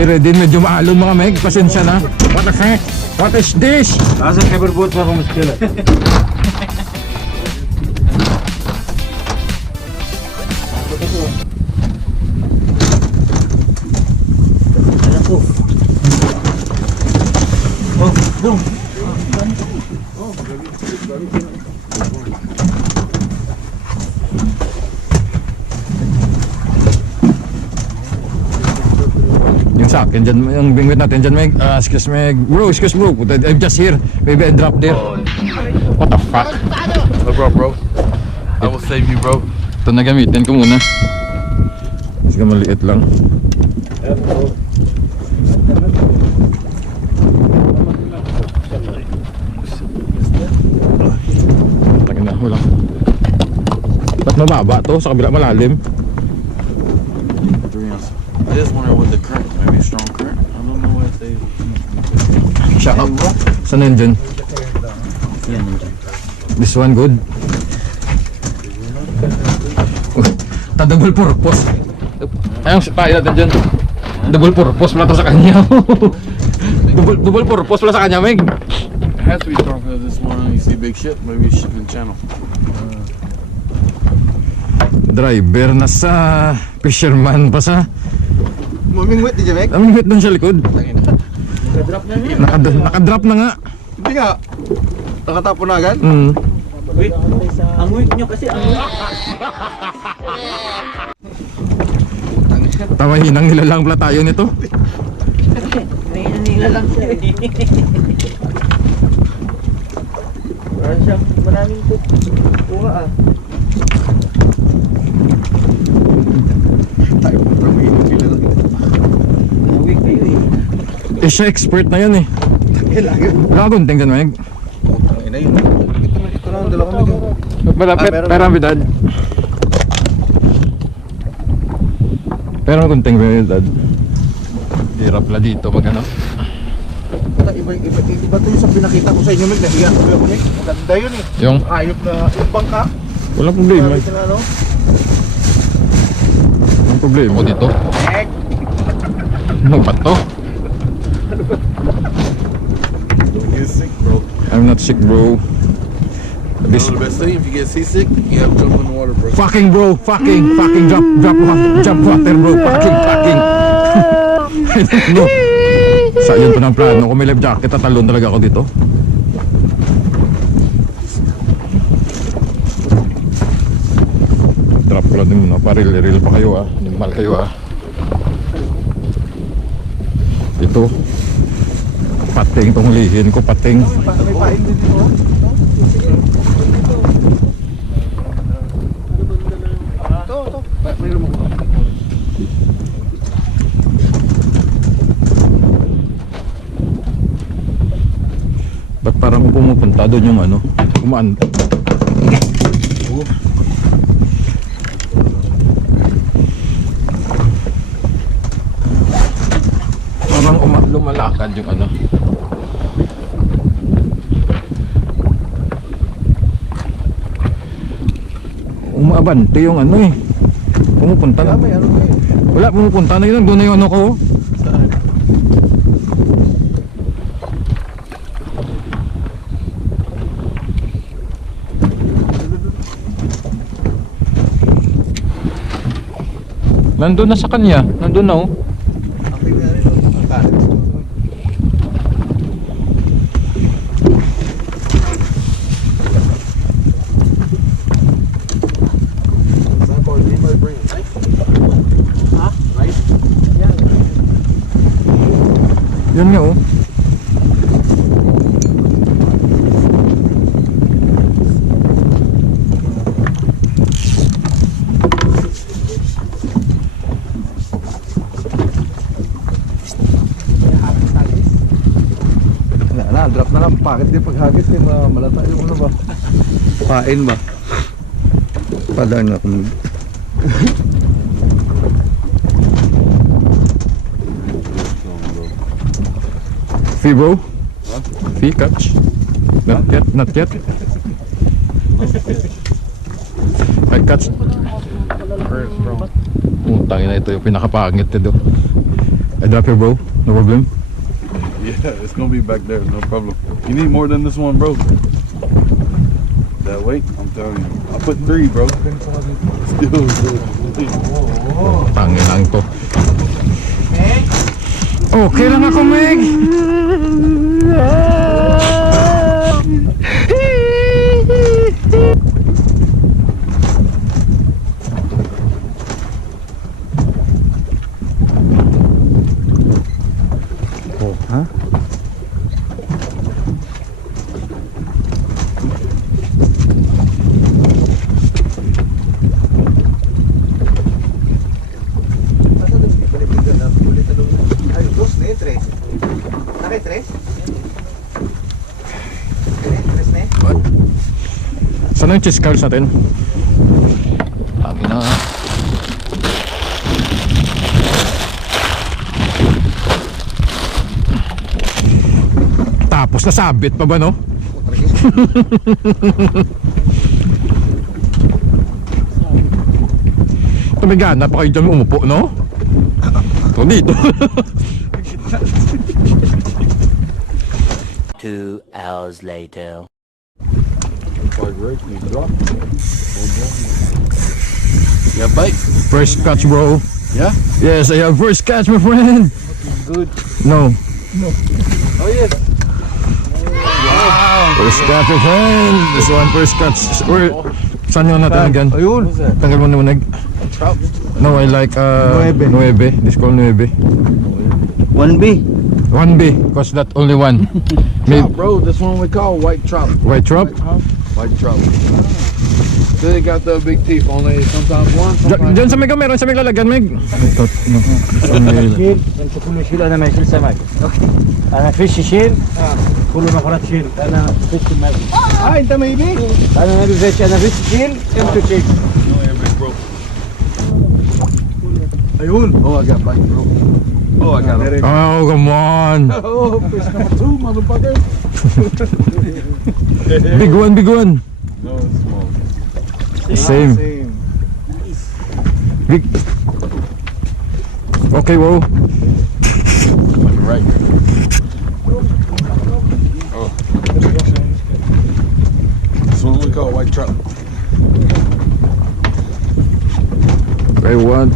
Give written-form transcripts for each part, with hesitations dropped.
Ere din medyo maalon mga meg, pasensya na. What the heck? What is this? Asa kabarbuot pa kung muskila. Oh, boom. Yung sa akin dyan, yung bingwit natin dyan, Meg. Excuse me, bro, I'm just here. Maybe I drop there. What the fuck? Oh, bro. I will save you, bro. Ito na gamitin ko muna. Mas maliit lang. Lagi na, wala. Ba't mababa to? Sa kabila malalim. I just wonder what the current, maybe a strong current. I don't know what they. Shut up. Saan yun dyan? This one good? Ta-double purpose. Ayun, pahay natin dyan. Double purpose pala to sa kanya. double purpose pala sa kanya, Meg. It has to be strong because this one you see big ship, maybe shipping channel. Driver na sa fisherman pa sa. Mamingwit di Jamek? Mamingwit doon sa likod. Nakadrop na niya. Nakadrop na nga. Hindi nga. Nakatapo na agad? Wait, ang wait nyo kasi ang Tawahinang nilalang pala tayo nito. nila lang siya. Parang siyang maraming kuha ah. Tayo po kami sila lang. Nawig kayo eh. Eh siya expert na yun eh. Nakagunting ka, Meg. Ina yun. Ito lang, dala kami. Malapit, pero ang bidad. Pero gunting ba yun, dad? Hirap na dito pag ano. Iba to yung sa pinakita ko sa inyo, Meg. Nahiya ko ako, Meg. Maganda yun eh. Yung? Ayop na yung bangka. Walang problema. Sabi sila, ano? Walang problema ko dito. Meg! Ano ba to? Don't get sick, bro. I'm not sick, bro. You know the best thing, if you get seasick, you have to jump in the water, bro. Fucking bro, fucking jump water bro, fucking. I don't know. Sa yun pa ng plano, kung may life jacket, tatalon talaga ako dito. Drop ko lang din muna, paril pa kayo ah, animal kayo ah. Ito, pating tong lihin ko, pating. May pain din dito. Ito. May lumang. Ba't parang pumupunta doon yung ano, kumaan. Parang lumalakad yung ano. Umaabante yung ano eh. Pumupunta na. May ano eh. Wala, pumupunta na yun. Doon na yung ano ko. Saan? Nandun na sa kanya. Nandun na oh. Ang na rin ang karet. Saan po? Hindi mo bring knife? Ha? Knife? Yan. Yun nga oh. Drop na lang, pakit din paghagis eh, malata yung ano ba? Pain ba? Padaan nga kung Fee bro? Fee catch? Not yet. I catch. Tangina, ito yung pinakapangit nito. I drop here, bro. No problem. Yeah, it's gonna be back there, no problem. You need more than this one, bro. That weight, I'm telling you. I put 3, bro. Still good. Tangin lang to. Okay lang ako, Meg. Oh, ha? Ay, dos na yun, tres. Nakay tres? Tres na yun? Saan yung cheese curls natin? Tangin na. Tapos nasabit pa ba, no? Tumigana pa kayo dyan umupo, no? Ito dito. 2 hours later. Yeah, bite. First catch, bro. Yeah? Yes, I have first catch, my friend. Good. No. Oh, yes. First catch, my friend. This one, first catch. Where? Saan yung natin again? Ayun. Tanggal mo na unag. Trout. No, I like Nuwaibi. This called Nuwaibi. 1B. 1B, cause that only one. Maybe Trout, bro. This one we call white trout. white drop. White trout. Then they got the big teeth. Only sometimes one, sometimes Diyan sa Meg, meron sa Meg lalagyan, Meg. Ito, no. شيل انت كله شيل انا ما يشيل سمك انا فيش شيل كله مخرج شيل انا فيش ما انت ما يبي؟ انا ما بيفيش انا فيش شيل انت شيل Ayun. Oh, I got bite, bro. Oh, I got it. Oh, come on. Oh, fish number 2, motherfucker. Big one, big one. No, it's small. Same. Big. Okay, whoa. On the right. Oh. This one we call white trout. Okay, one.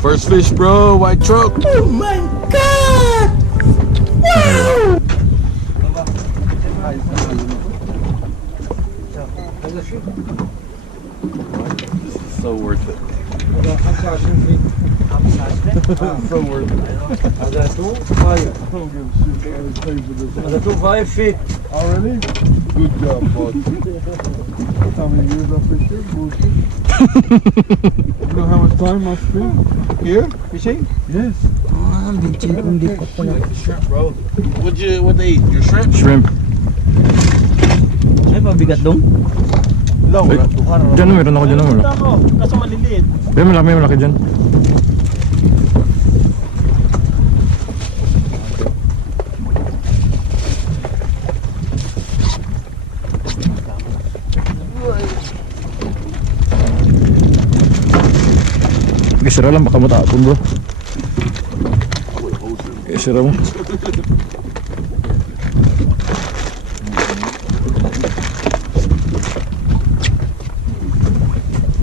First fish, bro. White trout. Oh my god! So worth it. So worth it. هذا 2 5 هذا 2 5 feet Already? Good job, boss. How many years I fish here? Bullshit. You know how much time I spent here fishing? Yes. Like the shrimp, bro. What they eat? Your shrimp? Shrimp. ay pabigat dong No, Ay, dyan, meron ako dyan. Meron. ako kaso maliliit May malaki dyan. Isira lang, baka matapon, bro. Isira mo.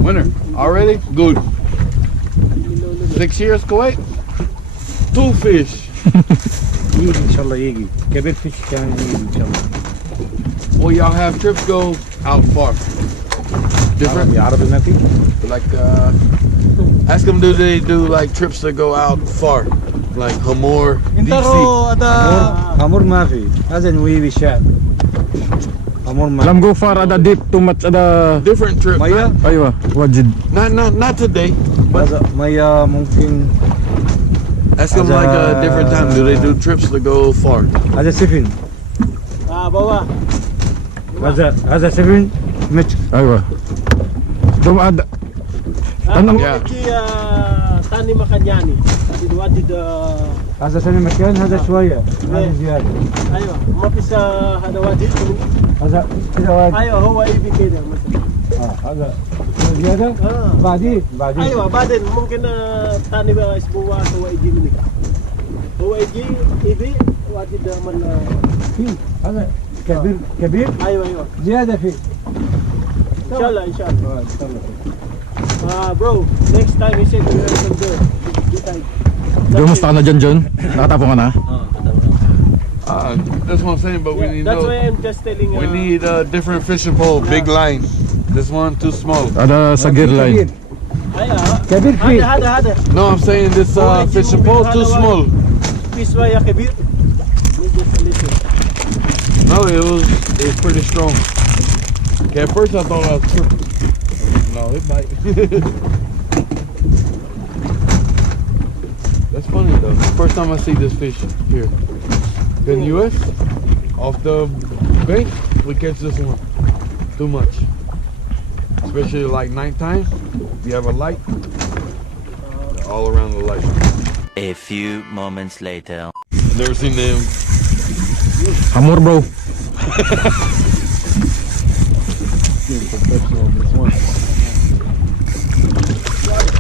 Winner. Already? Good. 6 years, Kuwait? 2 fish. يجي ان شاء الله يجي كبير فيش كمان يجي ان شاء الله Well, y'all have trips go out far. Different? عربي ما في Like, ask them, do they do like trips that go out far? Like Hamor, deep sea? امور ما في هذا نويبي الشعب امور ما Alam go far ada deep, too much ada. Different trip. ميه Aywa, wajid. Not today. هذا ميه ممكن Ask them like a different time. Do they do trips that go far? هذا سفن بابا هذا سفن متر Aywa. Dum ada. Anong Yeah. تاني مكانياني دلوقتي هذا سفن مكان هذا شويه هذا زياده ايوه ما في هذا وادي هذا كذا واحد ايوه هو يبي كده مثلا هذا زياده بعدين ايوه بعدين ممكن تاني اسبوع هو يجي منك نوايجي إيدي وادي دائما هذا كبير كبير أيوة أيوة زيادة فيه إن شاء الله إن شاء الله bro next time he said we have some there good time Kumusta ka na dyan, John? Nakatapong ka na? That's what I'm saying, but we yeah, need that's no. why I'm just telling We need a different fishing pole, big line. This one too small. Ada sa gear line. كبير فيه هذا No, I'm saying this fishing pole too small. في شوية كبير need just a little No, it was pretty strong. Okay, at first I thought I was tripping. No, it might. That's funny though. First time I see this fish here. In the US, off the bank, we catch this one. Too much. Especially like nighttime. If you have a light, they're all around the light. A few moments later. Never seen them. Hamor, bro.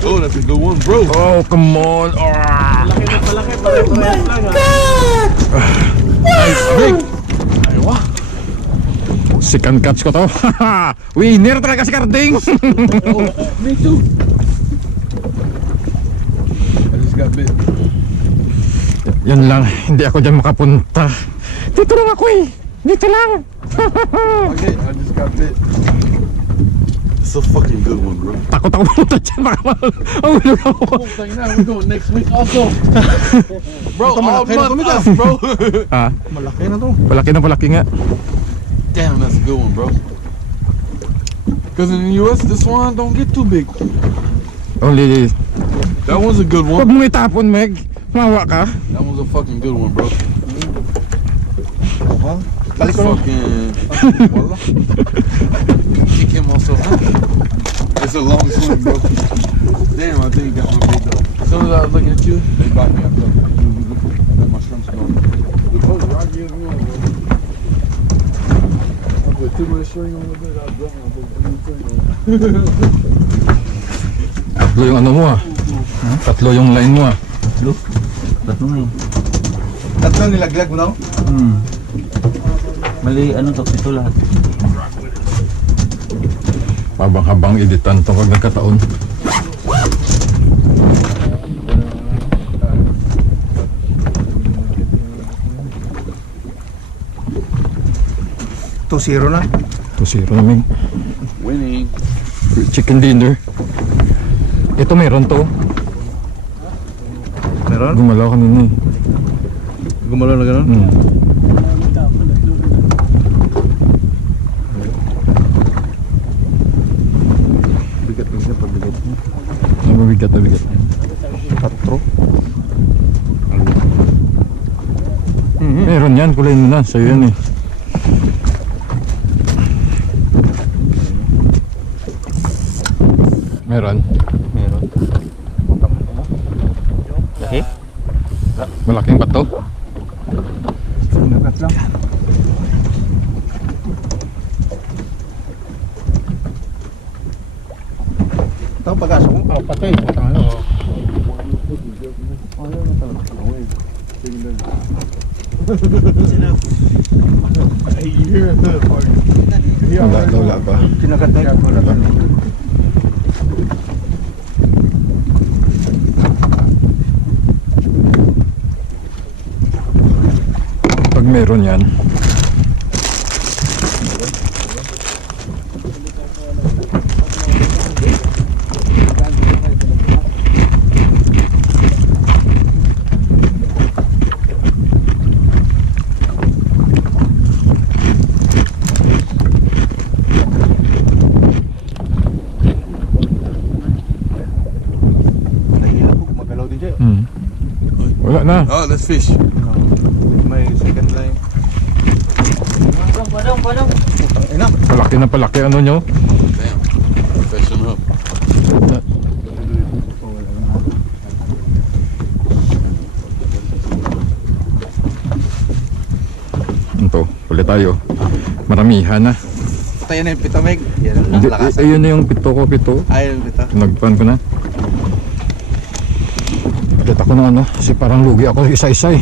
Oh, that's a good one, bro. Oh, come on. Nice, big. Second catch ko to. Winner talaga si Carding. Me too. I just got bit. Yan lang, hindi ako dyan makapunta. Dito lang ako eh. Dito lang. Okay, I just got bit. It's a fucking good one, bro. Takot ako pumunta dyan. Baka mahulog ako. We're going next week also. Bro, all month us, bro. Ah, Malaki na to. palaki nga. Damn, that's a good one, bro. Because in the US, this one don't get too big. Only, That one's a good huwag one. mong itapon, Meg. Mawa ka. That one's a fucking good one, bro. Balik That's ko. fucking. Wallah. Kick him also. It's a long swing, bro. Damn, I think you got my bait though. As soon as I was looking at you, they bite me up. Let my shrimps go. Oh, Roger is one, bro. I put too much string on with it. I was dropping. I put too much string on. Tatlo yung ano mo ah. Tatlo yung line mo ah. Tatlo nilaglag mo daw? Mali ano to ito lahat Habang-habang editan to pag nagkataon. To 0 na. 2-0 na, Meg. Winning. Chicken dinner. Ito meron to. Meron? Gumalaw kanina eh. Gumalaw na gano'n? Bigat kasi pag bigat mo. Mabigat na bigat. 4. Meron yan, kulay mo na. Sa'yo yan eh. Meron. laki Malaking bato. Nagat lang. Ito ang pag-asa ko. oh patay ano Wala pa. Kinagat na yun. Pag meron yan. Nahilapog, magalaw din siya. Wala na. Oh, let's fish. May second line. Padang. Ina. Palaki na palaki. Ano nyo? Damn. Fishing up. Ito, ulit tayo. Maramihan na. Tayo na yung pito, Meg. Yan ang Hindi, lakas. ayun na yung pito ko, pito. Ayun, pito. Nagpan ko na. Ulit ako. ako ng ano, kasi parang lugi ako isa-isa eh.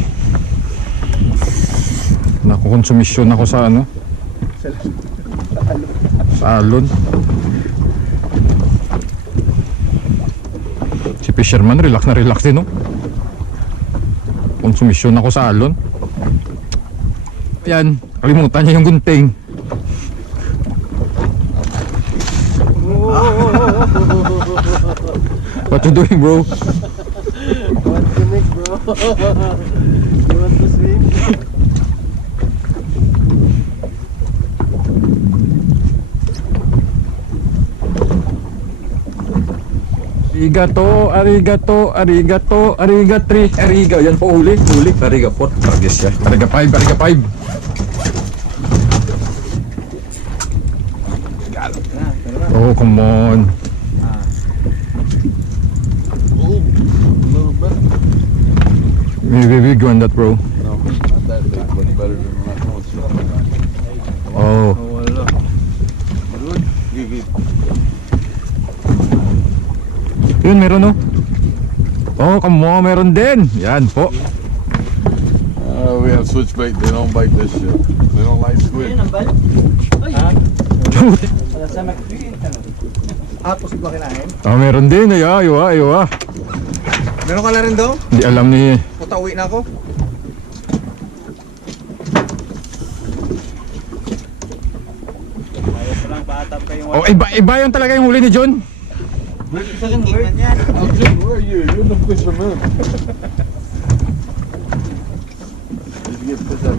Nakukonsumisyon ako sa ano, sa alon. Si fisherman relax na relax din, no? Konsumisyon ako sa alon. Ayan, kalimutan niya yung gunting. What you doing, bro? Want to make, bro? You want to swim? Arigato, arigato, arigato, arigatri, ariga. Yan po, huli, ariga 4, targis siya. Ariga 5, ariga 5. Oh, come on. Maybe big one that, bro. No, not that big, but better than that one. Oh. Wala. Good. Give it. Yun, meron, no? Oh, come on, meron din. Yan po. We have switchbait. They don't bite this shit. They don't like squid. Wala sa mag-green. Posible ba kinain? Ah, meron din. Aywa. Meron ka na rin daw? Hindi alam ni... Puta, uwi na ako. Oh, iba yung talaga yung huli ni John. Where are you? You're the fisherman. Did you get fish that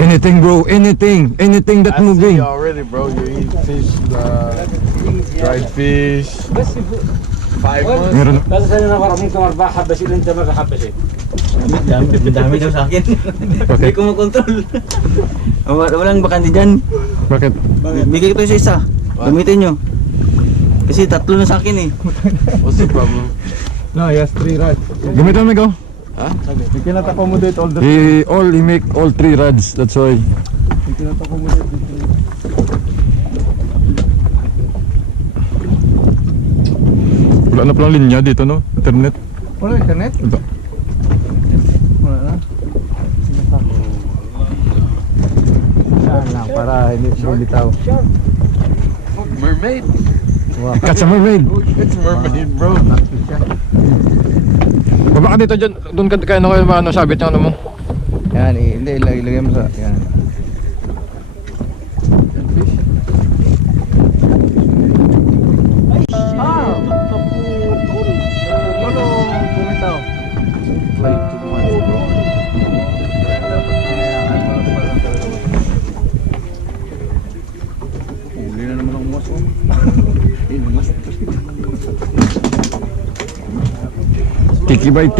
Anything, bro. Anything that's moving. I see already, bro. You eat fish, dried fish. 5 months. Meron. Kasi sa'yo na maraming kamarba, habasin rin siya makakabasi. Dami daw sa akin. Hindi ko makontrol. Walang bakante dyan. Bakit? Bigay ko to sa isa. Gamitin nyo. Kasi 3 na sa akin eh. What's the problem? No, he has 3 rods. Gamitin mo, go. You cannot accommodate all the... He make all 3 rods. That's why. You cannot accommodate the 3. Wala na palang linya dito, no? Internet. Wala internet? Ito. Wala na. Saan lang para hindi bumitaw. Mermaid. Wow. Catch a mermaid. It's mermaid, bro. Baba ka dito dyan. Doon ka ano sabit yung ano mo. Yan, hindi ilagay mo sa yan. Ano bumitaw? Huli na naman ang umas mo. Tikibay.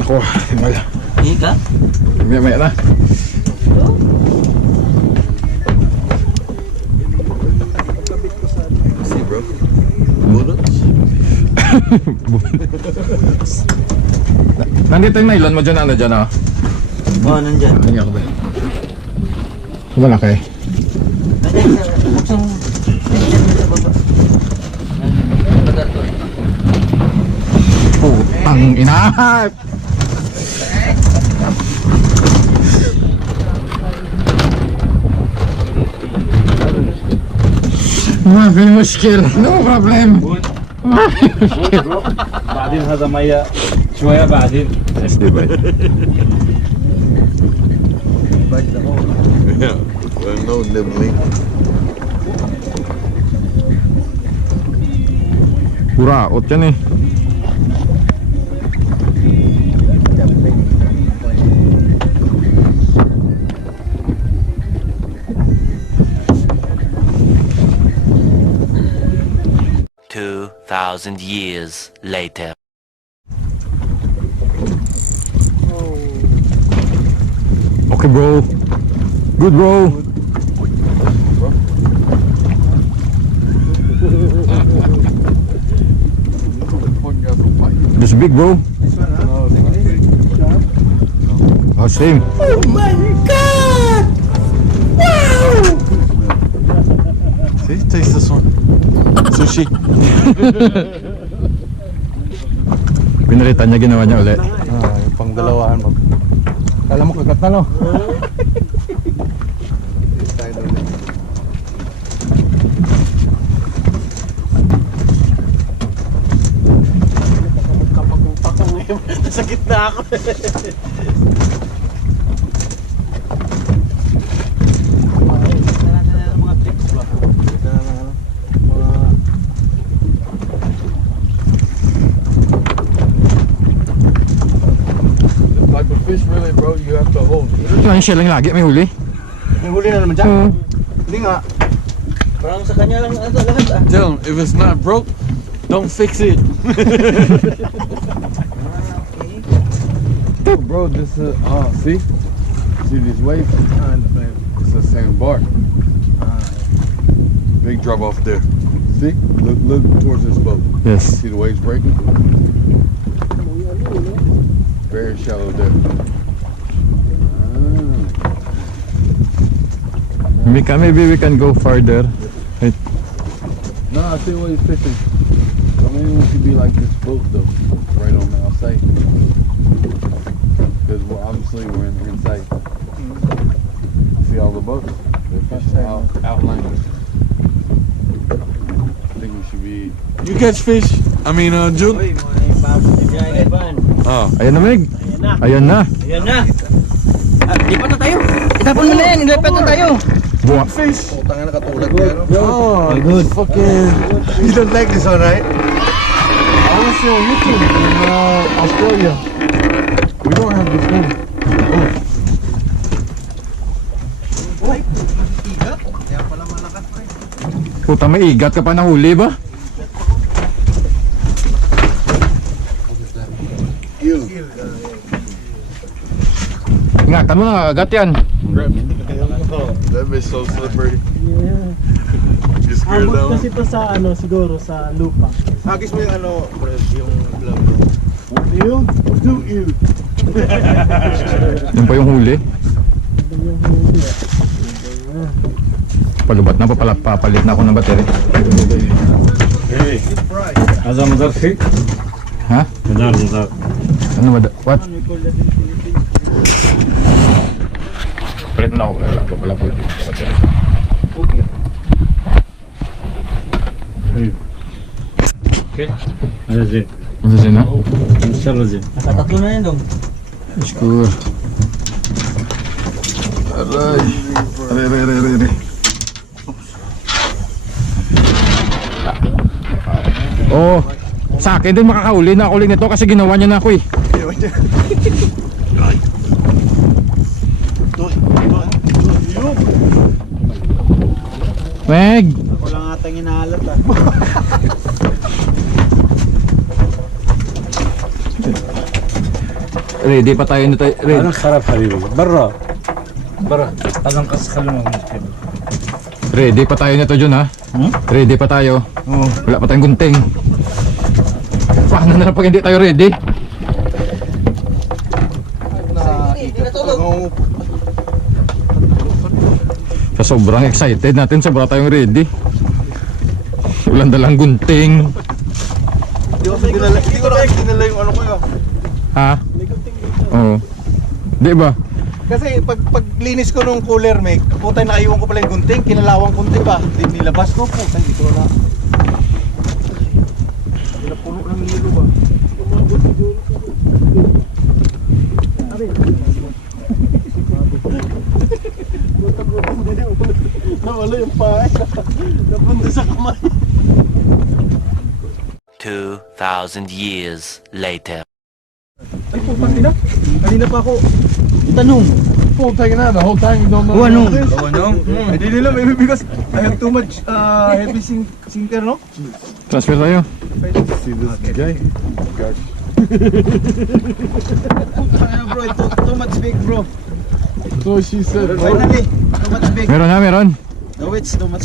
Ako, tinggal. Ika? Maya na. See, bro. Bullets. Nandito yung nylon mo dyan, ano dyan, ah? Oo, nandyan. Hindi ako ba? Malaki. Nandyan sa buksong... Nandyan sa baba. Bagar to. Putang ina! ما في مشكلة no problem بعدين هذا مية شوية بعدين. Yeah. No nibbling. Buraot yan eh. Thousand years later. Okay bro. Good bro. This big bro. Oh, same. See, taste this one. Sushi. Pinalitan niya, ginawa niya ulit. Yung pang dalawahan mo. Kala mo kagat na, no? Kapag-upakong ngayon. Nasakit na ako. Mga tricks ba? Like a fish, really, bro, you have to hold. Yung siya lang lagi, may huli. May huli na naman dyan. Oo. Hindi nga. Parang sa kanya lang ito lahat ah. Tell him, if it's not broke, don't fix it. Bro, this is, see? See these waves? It's the same bar. Big drop off there. See? Look towards this boat. Yes. See the waves breaking? Very shallow there. Maybe we can go farther. Right. No, I see what he's fishing. I mean, it should be like this boat though, right on the outside. Because obviously we're inside. See all the boats? They're fishing outline. I think we should be. You catch fish? I mean, June. Uy, may babot ni Jaya Ban. Oh. Ayan na, Meg. Ayan na. Ayan na. Lipat na tayo. Itapon mo na yan. Lipat na tayo. Buwa. Fish. Utang na katulad niya, no? Oh, good. Fucking. You don't like this one, right? I want to see on YouTube in Australia. We don't have this one. Kaya pala malakas, pre. Puta, may igat ka pa nahuli ba? Ingatan mo na, agat yan. That bitch so slippery. Yeah. You scared Abot though? kasi to sa ano, siguro sa lupa. Hagis mo yung ano, pre, yung glove mo. Yun, yun. Yun pa yung huli. Ito yung huli. Palubat na, papalit na ako ng battery. هذا مدار فيك؟ Ha? مدار مدار. Ano ba? What? Palit na ako. Wala po. هذا زين. Ano siya na? ان شاء الله زين. Nakatatlo na yan dong. Sure. Aray. Aray. Oh, sa akin din makakahuli na ako ulit nito kasi ginawa niya na ako eh. Meg! Wala nga tayong inaalat ah. Ready pa tayo nito. Ready. انا خراب حبيبي برا برا هذا نقص خلينا مشكله. Ready pa tayo nito Jun ha? Ready pa tayo. Wala pa tayong gunting. Paano na lang pag hindi tayo ready? Sa sobrang excited natin, sobra tayong ready. Ulan dalang gunting. Hindi ko dinala yung ano ko yun. Ha? Oo. Di ba? Kasi paglinis ko nung cooler, Meg, putay nakaiwan ko pala yung gunting, kinalawang gunting pa. Nilabas ko, putay, hindi ko na. Pinapuno ng lilo ba? Nawala yung pahay. Napunta sa kamay. 2,000 years later. Ay, putang ina. Kanina pa ako. Tanong. Putang ina, the whole time you don't know. Ano? I didn't know, maybe because I have too much heavy sinker, no? Transfer tayo. See this guy? Gosh. Bro, too much big, bro. So she said, bro. Finally, too much big. Meron na, meron. No, it's too much.